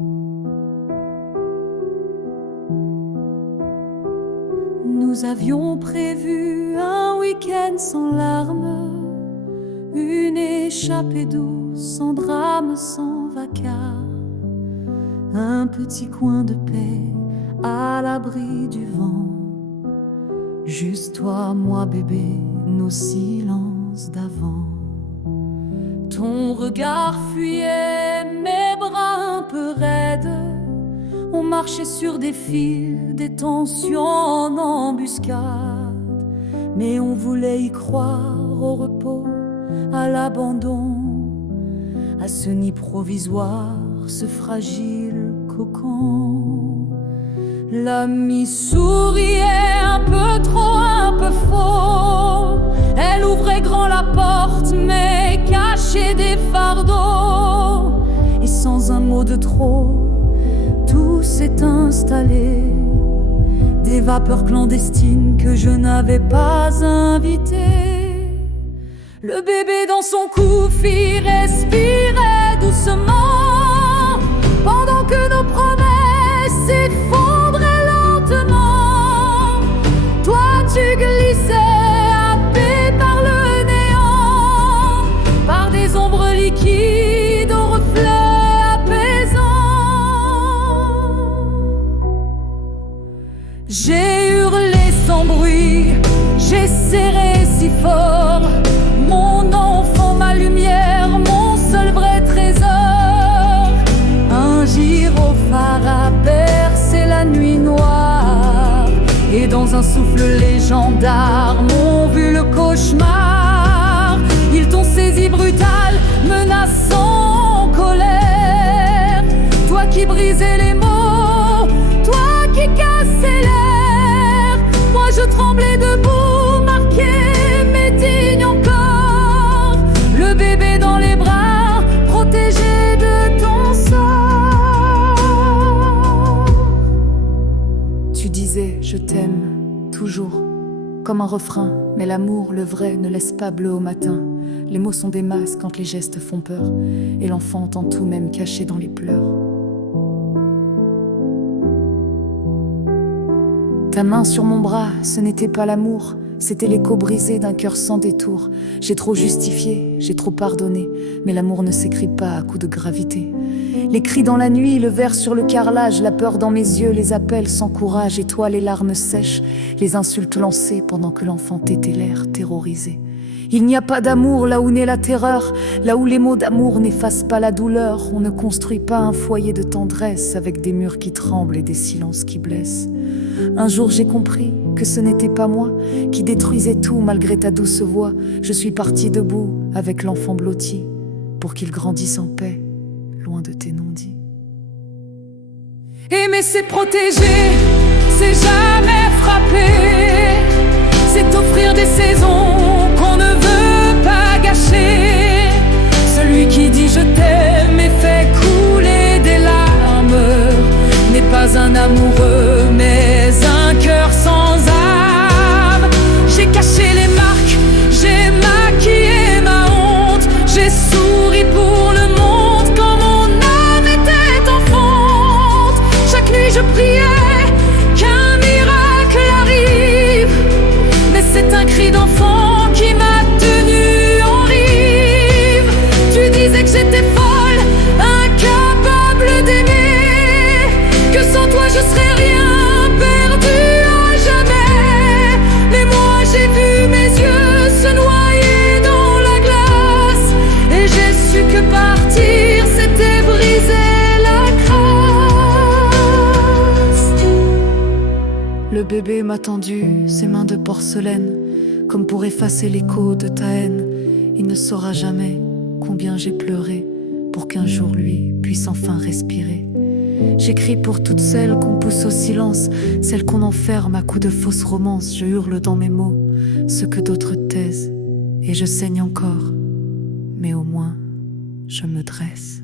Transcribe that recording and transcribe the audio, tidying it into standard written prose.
Nous avions prévu un week-end sans larmes, une échappée douce, sans drame, sans vacarme, un petit coin de paix à l'abri du vent. Juste toi, moi, bébé, nos silences d'avant. Ton regard fuyait, mes bras un peu raides. On marchait sur des fils, des tensions en embuscade. Mais on voulait y croire au repos, à l'abandon, à ce nid provisoire, ce fragile cocon. L'amie souriait un peu trop, un peu faux. Elle ouvrait grand la porte, mais cachait des fardeaux. Et sans un mot de trop, tout s'est installé. Des vapeurs clandestines que je n'avais pas invitées. Le bébé dans son cou fit respirer doucement, pendant que nos promesses s'effondraient lentement. Toi tu glissais, happé par le néant, par des ombres liquides aux reflets apaisants. J'ai hurlé sans bruit, j'ai serré si fort, mon enfant, ma lumière, mon seul vrai trésor. Un gyrophare a bercé la nuit noire, et dans un souffle les gendarmes ont vu le cauchemar. Ils t'ont saisi brutal, menaçant en colère. Toi qui brisais les mots, toi qui cassais l'air. Moi je tremblais debout, marqué mais digne encore. Le bébé dans les bras, protégé de ton sort. Tu disais je t'aime, toujours, comme un refrain. Mais l'amour, le vrai, ne laisse pas bleu au matin. Les mots sont des masques quand les gestes font peur, et l'enfant entend tout même caché dans les pleurs. Ta main sur mon bras, ce n'était pas l'amour, c'était l'écho brisé d'un cœur sans détour. J'ai trop justifié, j'ai trop pardonné, mais l'amour ne s'écrit pas à coups de gravité. Les cris dans la nuit, le verre sur le carrelage, la peur dans mes yeux, les appels sans courage, et toi les larmes sèches, les insultes lancées pendant que l'enfant tétait l'air terrorisé. Il n'y a pas d'amour là où naît la terreur, là où les mots d'amour n'effacent pas la douleur. On ne construit pas un foyer de tendresse avec des murs qui tremblent et des silences qui blessent. Un jour j'ai compris que ce n'était pas moi qui détruisais tout malgré ta douce voix. Je suis partie debout avec l'enfant blotti pour qu'il grandisse en paix, loin de tes non-dits. Aimer c'est protéger, c'est jamais frapper, c'est offrir des saisons qu'on ne veut pas gâcher. Celui qui dit je t'aime et fait couler des larmes n'est pas un amoureux mais un cœur sans âme. J'ai caché les marques, j'ai maquillé ma honte, j'ai souri pour le monde quand mon âme était enfante. Chaque nuit je priais qu'un miracle arrive, mais c'est un cri d'enfant qui m'a tenu en rive. Tu disais que j'étais folle, incapable d'aimer, que sans toi je serais rien, perdu à jamais. Mais moi j'ai vu mes yeux se noyer dans la glace, et j'ai su que partir c'était briser la crasse. Le bébé m'a tendu ses mains de porcelaine, comme pour effacer l'écho de ta haine. Il ne saura jamais combien j'ai pleuré pour qu'un jour lui puisse enfin respirer. J'écris pour toutes celles qu'on pousse au silence, celles qu'on enferme à coups de fausses romances. Je hurle dans mes mots ce que d'autres taisent, et je saigne encore, mais au moins je me dresse.